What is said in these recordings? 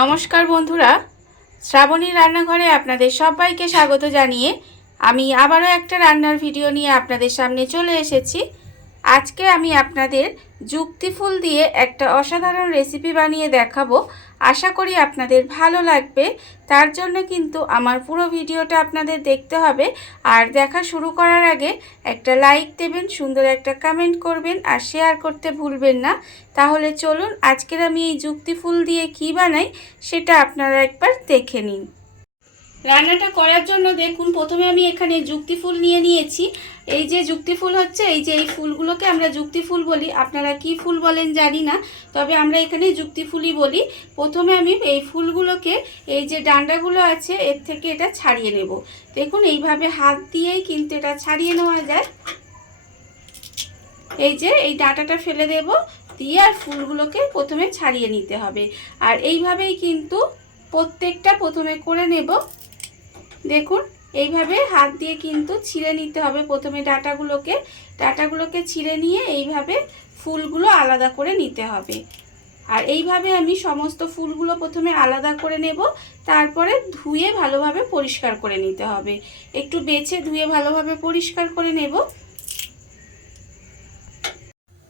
নমস্কার বন্ধুরা। শ্রাবণী রান্নাঘরে আপনাদের সবাইকে স্বাগত জানিয়ে আমি আবারও একটা রান্নার ভিডিও নিয়ে আপনাদের সামনে চলে এসেছি। আজকে আমি আপনাদের যুক্তি ফুল দিয়ে একটা অসাধারণ রেসিপি বানিয়ে দেখাবো। আশা করি আপনাদের ভালো লাগবে। তার জন্য কিন্তু আমার পুরো ভিডিওটা আপনাদের দেখতে হবে। আর দেখা শুরু করার আগে একটা লাইক দেবেন, সুন্দর একটা কমেন্ট করবেন, আর শেয়ার করতে ভুলবেন না। তাহলে চলুন, আজকের আমি এই যুক্তি ফুল দিয়ে কি বানাই সেটা আপনারা একবার দেখে নিন। রান্নাটা করার জন্য দেখুন, প্রথমে আমি এখানে যুক্তি ফুল নিয়ে নিয়েছি। এই যে যুক্তি ফুল হচ্ছে, এই যে এই ফুলগুলোকে আমরা যুক্তি ফুল বলি। আপনারা কি ফুল বলেন জানি না, তবে আমরা এখানে যুক্তি ফুলই বলি। প্রথমে আমি এই ফুলগুলোকে, এই যে ডান্ডাগুলো আছে, এর থেকে এটা ছাড়িয়ে নেব। দেখুন, এইভাবে হাত দিয়েই কিন্তু এটা ছাড়িয়ে নেওয়া যায়। এই যে এই ডাঁটাটা ফেলে দেব, দিয়ে আর ফুলগুলোকে প্রথমে ছাড়িয়ে নিতে হবে। আর এইভাবেই কিন্তু প্রত্যেকটা প্রথমে করে নেব। দেখুন, এইভাবে হাত দিয়ে কিন্তু ছিঁড়ে নিতে হবে প্রথমে ডাটাগুলোকে। ডাটাগুলোকে ছিঁড়ে নিয়ে এইভাবে ফুলগুলো আলাদা করে নিতে হবে। আর এইভাবে আমি সমস্ত ফুলগুলো প্রথমে আলাদা করে নেব, তারপরে ধুয়ে ভালোভাবে পরিষ্কার করে নিতে হবে। একটু বেছে ধুয়ে ভালোভাবে পরিষ্কার করে নেব।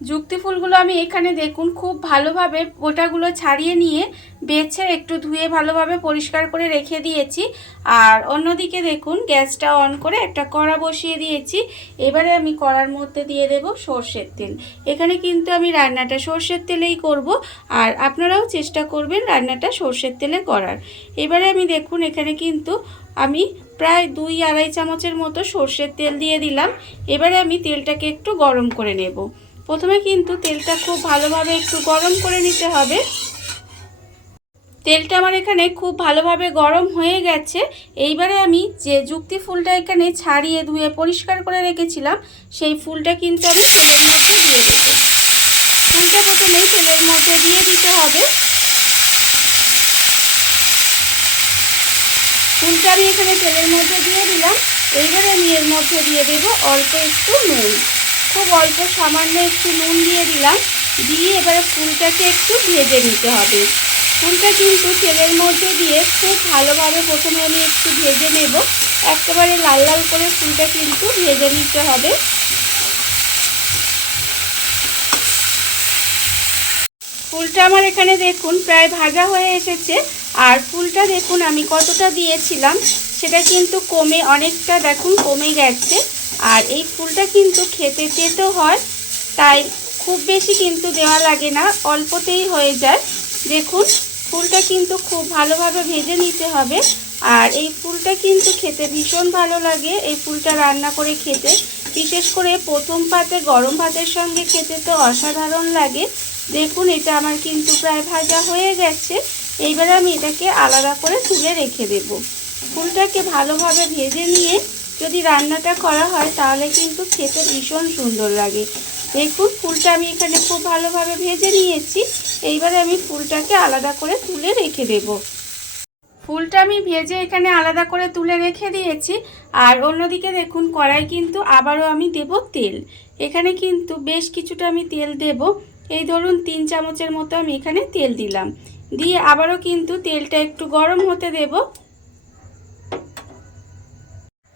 যুক্তি ফুলগুলো আমি এখানে দেখুন, খুব ভালোভাবে গোটাগুলো ছাড়িয়ে নিয়ে বেছে একটু ধুয়ে ভালোভাবে পরিষ্কার করে রেখে দিয়েছি। আর অন্যদিকে দেখুন, গ্যাসটা অন করে একটা কড়া বসিয়ে দিয়েছি। এবারে আমি কড়ার মধ্যে দিয়ে দেব সর্ষের তেল। এখানে কিন্তু আমি রান্নাটা সর্ষের তেলেই করব, আর আপনারাও চেষ্টা করবেন রান্নাটা সর্ষের তেলে করার। এবারে আমি দেখুন, এখানে কিন্তু আমি প্রায় দুই আড়াই চামচের মতো সর্ষের তেল দিয়ে দিলাম। এবারে আমি তেলটাকে একটু গরম করে নেব। প্রথমে কিন্তু তেলটা খুব ভালোভাবে একটু গরম করে নিতে হবে। তেলটা আমার এখানে খুব ভালোভাবে গরম হয়ে গেছে। এইবারে আমি যে যুক্তি ফুলটা এখানে ছাড়িয়ে ধুয়ে পরিষ্কার করে রেখেছিলাম, সেই ফুলটা কিন্তু আমি তেলের মধ্যে দিয়ে দেবো। ফুলটা প্রথমেই তেলের মধ্যে দিয়ে দিতে হবে। ফুলটা আমি এখানে তেলের মধ্যে দিয়ে দিলাম। এইবারে আমি এর মধ্যে দিয়ে দেবো অল্প একটু নুন। খুব অল্প সামান্য একটু নুন দিয়ে দিলাম। দিয়ে এবারে ফুলটাকে একটু ভেজে নিতে হবে। ফুলটা কিন্তু তেলের মধ্যে দিয়ে খুব ভালোভাবে প্রথমে আমি একটু ভেজে নেব। একেবারে লাল লাল করে ফুলটা কিন্তু ভেজে নিতে হবে। ফুলটা আমার এখানে দেখুন প্রায় ভাজা হয়ে এসেছে। আর ফুলটা দেখুন আমি কতটা দিয়েছিলাম, সেটা কিন্তু কমে অনেকটা দেখুন কমে গেছে। আর এই ফুলটা কিন্তু খেতে তেতো হয়, তাই খুব বেশি কিন্তু দেওয়া লাগে না, অল্পতেই হয়ে যায়। দেখুন, ফুলটা কিন্তু খুব ভালোভাবে ভেজে নিতে হবে। আর এই ফুলটা কিন্তু খেতে ভীষণ ভালো লাগে, এই ফুলটা রান্না করে খেতে। বিশেষ করে প্রথম পাতে, গরম ভাতের সঙ্গে খেতে তো অসাধারণ লাগে। দেখুন, এটা আমার কিন্তু প্রায় ভাজা হয়ে গেছে। এইবার আমি এটাকে আলাদা করে তুলে রেখে দেব। ফুলটাকে ভালোভাবে ভেজে নিয়ে যদি রান্নাটা করা হয়, তাহলে কিন্তু খেতে ভীষণ সুন্দর লাগে। দেখুন, ফুলটা আমি এখানে খুব ভালোভাবে ভেজে নিয়েছি। এইবারে আমি ফুলটাকে আলাদা করে তুলে রেখে দেব। ফুলটা আমি ভেজে এখানে আলাদা করে তুলে রেখে দিয়েছি। আর অন্যদিকে দেখুন, কড়াই কিন্তু আবারও আমি দেব তেল। এখানে কিন্তু বেশ কিছুটা আমি তেল দেব। এই ধরুন, তিন চামচের মতো আমি এখানে তেল দিলাম। দিয়ে আবারও কিন্তু তেলটা একটু গরম হতে দেবো।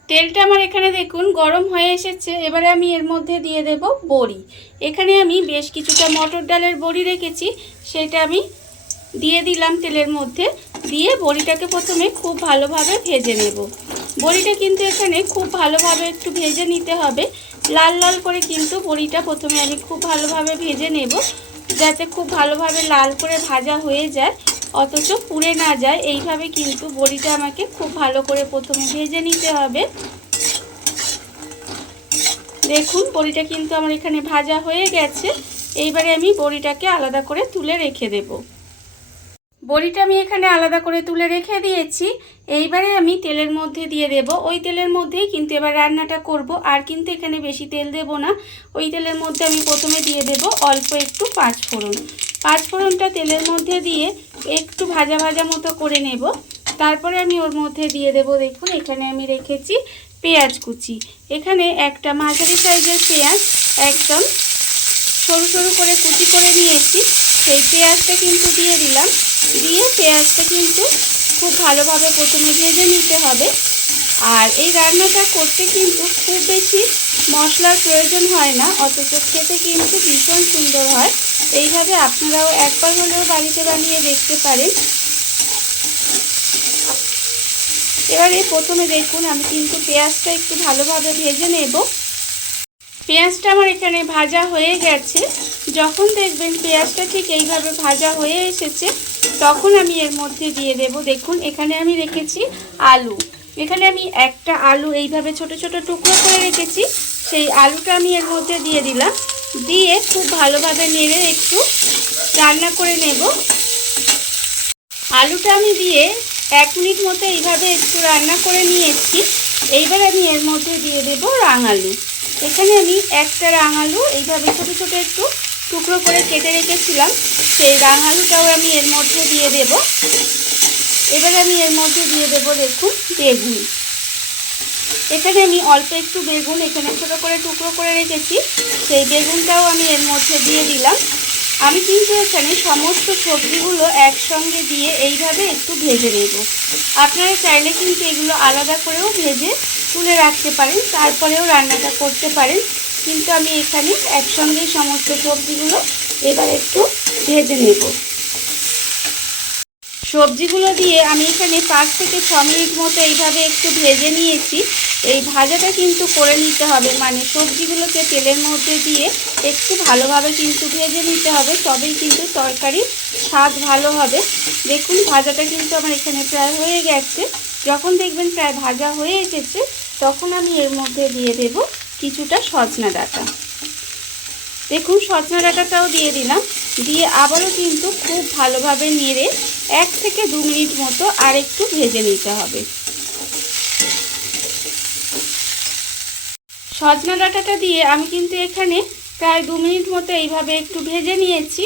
তেলটা আমার এখানে দেখুন গরম হয়ে এসেছে। এবারে আমি এর মধ্যে দিয়ে দেব বড়ি। এখানে আমি বেশ কিছুটা মটর ডালের বড়ি রেখেছি, সেটা আমি দিয়ে দিলাম তেলের মধ্যে। দিয়ে বড়িটাকে প্রথমে খুব ভালোভাবে ভেজে নেব। বড়িটা কিন্তু এখানে খুব ভালোভাবে একটু ভেজে নিতে হবে। লাল লাল করে কিন্তু বড়িটা প্রথমে আমি খুব ভালোভাবে ভেজে নেব, যাতে খুব ভালোভাবে লাল করে ভাজা হয়ে যায়। অথচ পুড়ে না যায়। এইভাবে কিন্তু বড়িটা আমাকে খুব ভালো করে প্রথমে ভেজে নিতে হবে। দেখুন, বড়িটা কিন্তু আমার এখানে ভাজা হয়ে গেছে। এইবারে আমি বড়িটাকে আলাদা করে তুলে রেখে দেব। বড়িটা আমি এখানে আলাদা করে তুলে রেখে দিয়েছি। এইবারে আমি তেলের মধ্যে দিয়ে দেব। ওই তেলের মধ্যেই কিন্তু এবার রান্নাটা করব। আর কিন্তু এখানে বেশি তেল দেব না। ওই তেলের মধ্যে আমি প্রথমে দিয়ে দেব অল্প একটু পাঁচ ফোড়ন পাঁচ ফোড়নটা তেলের মধ্যে দিয়ে একটু ভাজা ভাজা মতো করে নেব। তারপরে আমি ওর মধ্যে দিয়ে দেব, দেখুন, এখানে আমি রেখেছি পেঁয়াজ কুচি। এখানে একটা মাঝারি সাইজের পেঁয়াজ একদম সরু সরু করে কুচি করে নিয়েছি। সেই পেঁয়াজটা কিন্তু দিয়ে দিলাম। দিয়ে পেঁয়াজটা কিন্তু খুব ভালোভাবে প্রথমে ভেজে নিতে হবে। আর এই রান্নাটা করতে কিন্তু খুব বেশি মশলার প্রয়োজন হয় না, অথচ খেতে কিন্তু ভীষণ সুন্দর হয়। এইভাবে আপনারাও একবার হলেও বাড়িতে বানিয়ে দেখতে পারেন। এবারে প্রথমে দেখুন, আমি কিন্তু পেঁয়াজটা একটু ভালোভাবে ভেজে নেব। পেঁয়াজটা আমার এখানে ভাজা হয়ে গেছে। যখন দেখবেন পেঁয়াজটা ঠিক এইভাবে ভাজা হয়ে এসেছে, তখন আমি এর মধ্যে দিয়ে দেব। দেখুন, এখানে আমি রেখেছি আলু। এখানে আমি একটা আলু এইভাবে ছোট ছোট টুকরো করে রেখেছি। সেই আলুটা আমি এর মধ্যে দিয়ে দিলাম। দিয়ে খুব ভালোভাবে নেড়ে একটু রান্না করে নেব। আলুটা আমি দিয়ে এক মিনিট মতো এইভাবে একটু রান্না করে নিয়েছি। এইবার আমি এর মধ্যে দিয়ে দেব রাঙালু। এখানে আমি একটা রাঙালু এইভাবে ছোট ছোট একটু টুকরো করে কেটে রেখেছিলাম। সেই রাঙালুটাও আমি এর মধ্যে দিয়ে দেব। এবার আমি এর মধ্যে দিয়ে দেব দেখুন বেগুন। এখানে আমি অল্প একটু বেগুন, এখানে ছোটো করে টুকরো করে রেখেছি। সেই বেগুনটাও আমি এর মধ্যে দিয়ে দিলাম। আমি কিন্তু এখানে সমস্ত সবজিগুলো একসঙ্গে দিয়ে এইভাবে একটু ভেজে নেব। আপনারা চাইলে কিন্তু এগুলো আলাদা করেও ভেজে তুলে রাখতে পারেন, তারপরেও রান্নাটা করতে পারেন। কিন্তু আমি এখানে একসঙ্গেই সমস্ত সবজিগুলো এবার একটু ভেজে নেব। সবজিগুলো দিয়ে আমি এখানে পাঁচ থেকে ছ মিনিট মতো এইভাবে একটু ভেজে নিয়েছি। এই ভাজাটা কিন্তু করে নিতে হবে। মানে সবজিগুলোকে তেলের মধ্যে দিয়ে একটু ভালোভাবে কিন্তু ভেজে নিতে হবে। তবেই কিন্তু তরকারির স্বাদ ভালো হবে। দেখুন, ভাজাটা কিন্তু আমার এখানে প্রায় হয়ে গেছে। যখন দেখবেন প্রায় ভাজা হয়ে এসেছে, তখন আমি এর মধ্যে দিয়ে দেব কিছুটা সজনা ডাটা। দেখুন, সজনা ডাঁটাটাও দিয়ে দিলাম। দিয়ে আবারও কিন্তু খুব ভালোভাবে নেড়ে এক থেকে দু মিনিট মতো আর একটু ভেজে নিতে হবে। সজনা ডাঁটাটা দিয়ে আমি কিন্তু এখানে প্রায় দু মিনিট মতো এইভাবে একটু ভেজে নিয়েছি।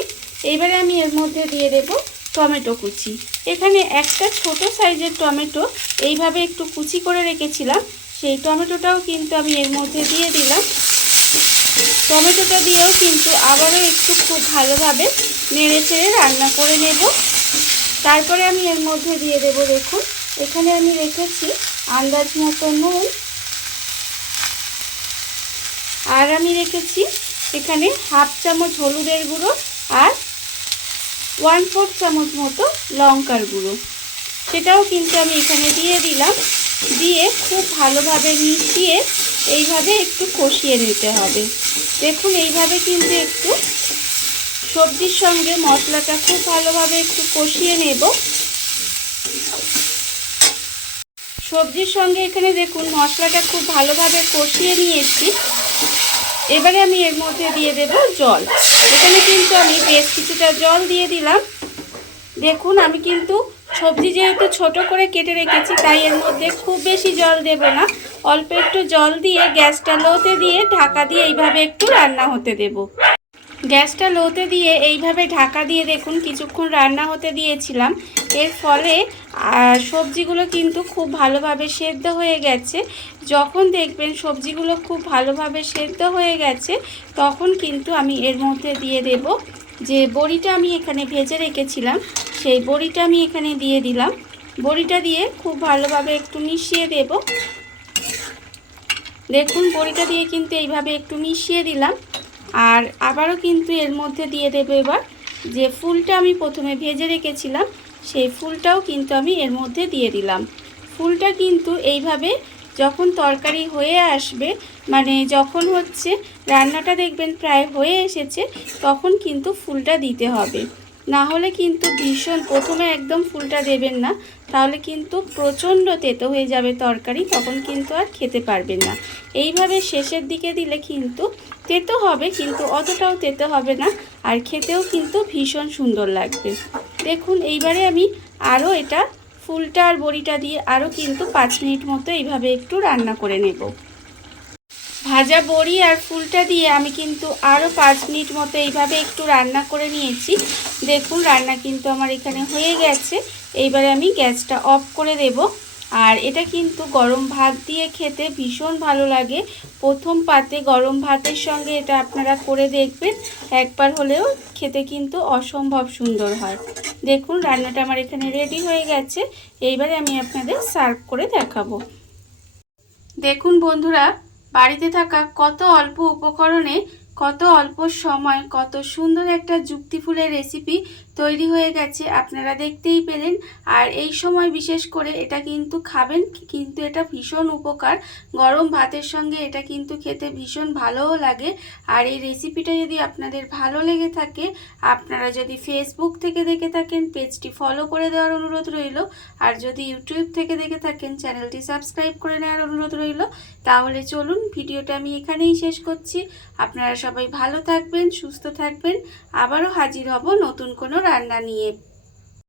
এইবারে আমি এর মধ্যে দিয়ে দেব টমেটো কুচি। এখানে একটা ছোট সাইজের টমেটো এইভাবে একটু কুচি করে রেখেছিলাম। সেই টমেটোটাও কিন্তু আমি এর মধ্যে দিয়ে দিলাম। টমেটোটা দিয়েও কিন্তু আবারও একটু খুব ভালোভাবে নেড়ে চেড়ে রান্না করে নেব। তারপরে আমি এর মধ্যে দিয়ে দেব দেখুন। এখানে আমি রেখেছি আন্দাজ মতো নুন। আর আমি রেখেছি এখানে হাফ চামচ হলুদের গুঁড়ো আর ওয়ান ফোর্থ চামচ মতো লঙ্কার গুঁড়ো। সেটাও কিন্তু আমি এখানে দিয়ে দিলাম। দিয়ে খুব ভালোভাবে মিশিয়ে এইভাবে একটু কষিয়ে নিতে হবে। দেখুন, এইভাবে কিন্তু একটু সবজির সঙ্গে মশলাটা খুব ভালোভাবে একটু কষিয়ে নেব। সবজির সঙ্গে এখানে দেখুন, মশলাটা খুব ভালোভাবে কষিয়ে নিয়েছি। এবারে আমি এর মধ্যে দিয়ে দেব জল। এখানে কিন্তু আমি বেশ কিছুটা জল দিয়ে দিলাম। দেখুন, আমি কিন্তু সবজি যেহেতু ছোট করে কেটে রেখেছি, তাই এর মধ্যে খুব বেশি জল দেব না। অল্প একটু জল দিয়ে গ্যাসটা লোতে দিয়ে ঢাকা দিয়ে এইভাবে একটু রান্না হতে দেব। গ্যাসটা লোতে দিয়ে এইভাবে ঢাকা দিয়ে দেখুন কিছুক্ষণ রান্না হতে দিয়েছিলাম। এর ফলে সবজিগুলো কিন্তু খুব ভালোভাবে সেদ্ধ হয়ে গেছে। যখন দেখবেন সবজিগুলো খুব ভালোভাবে সেদ্ধ হয়ে গেছে, তখন কিন্তু আমি এর মধ্যে দিয়ে দেব যে বড়িটা আমি এখানে ভেজে রেখেছিলাম, সেই বড়িটা আমি এখানে দিয়ে দিলাম। বড়িটা দিয়ে খুব ভালোভাবে একটু মিশিয়ে দেব। দেখুন, বড়িটা দিয়ে কিন্তু এইভাবে একটু মিশিয়ে দিলাম। আর আবারও কিন্তু এর মধ্যে দিয়ে দেবো এবার যে ফুলটা আমি প্রথমে ভেজে রেখেছিলাম, সেই ফুলটাও কিন্তু আমি এর মধ্যে দিয়ে দিলাম। ফুলটা কিন্তু এইভাবে যখন তরকারি হয়ে আসবে মানে যখন হচ্ছে রান্নাটা দেখবেন প্রায় হয়ে এসেছে, তখন কিন্তু ফুলটা দিতে হবে। না হলে কিন্তু ভীষণ, প্রথমে একদম ফুলটা দেবেন না, তাহলে কিন্তু প্রচণ্ড তেতো হয়ে যাবে তরকারি, তখন কিন্তু আর খেতে পারবেন না। এইভাবে শেষের দিকে দিলে কিন্তু তেতো হবে, কিন্তু অতটাও তেতো হবে না, আর খেতেও কিন্তু ভীষণ সুন্দর লাগবে। দেখুন, এইবারে আমি আরও এটা ফুলটা আর বড়িটা দিয়ে আরও কিন্তু পাঁচ মিনিট মতো এইভাবে একটু রান্না করে নেব। ভাজা বড়ি আর ফুলটা দিয়ে আমি কিন্তু আরও পাঁচ মিনিট মতো এইভাবে একটু রান্না করে নিয়েছি। দেখুন রান্না কিন্তু আমার এখানে হয়ে গেছে। এইবারে আমি গ্যাসটা অফ করে দেব। আর এটা কিন্তু গরম ভাত দিয়ে খেতে ভীষণ ভালো লাগে। প্রথম পাতে গরম ভাতের সঙ্গে এটা আপনারা করে দেখবেন, একবার হলেও খেতে কিন্তু অসম্ভব সুন্দর হয়। দেখুন, রান্নাটা আমার এখানে রেডি হয়ে গেছে। এইবারে আমি আপনাদের সার্ভ করে দেখাবো। দেখুন বন্ধুরা, বাড়িতে থাকা কত অল্প উপকরণে কত অল্প সময়, কত সুন্দর একটা যুক্তি ফুলের রেসিপি তৈরি হয়ে গেছে, আপনারা দেখতেই পেলেন। আর এই সময় বিশেষ করে এটা কিন্তু খাবেন, কিন্তু এটা ভীষণ উপকার। গরম ভাতের সঙ্গে এটা কিন্তু খেতে ভীষণ ভালোও লাগে। আর এই রেসিপিটা যদি আপনাদের ভালো লেগে থাকে, আপনারা যদি ফেসবুক থেকে দেখে থাকেন, পেজটি ফলো করে দেওয়ার অনুরোধ রইল। আর যদি ইউটিউব থেকে দেখে থাকেন, চ্যানেলটি সাবস্ক্রাইব করে নেওয়ার অনুরোধ রইল। তাহলে চলুন, ভিডিওটা আমি এখানেই শেষ করছি। আপনারা সবাই ভালো থাকবেন সুস্থ থাকবেন। আবারও হাজির হব নতুন কোনো রান্না নিয়ে।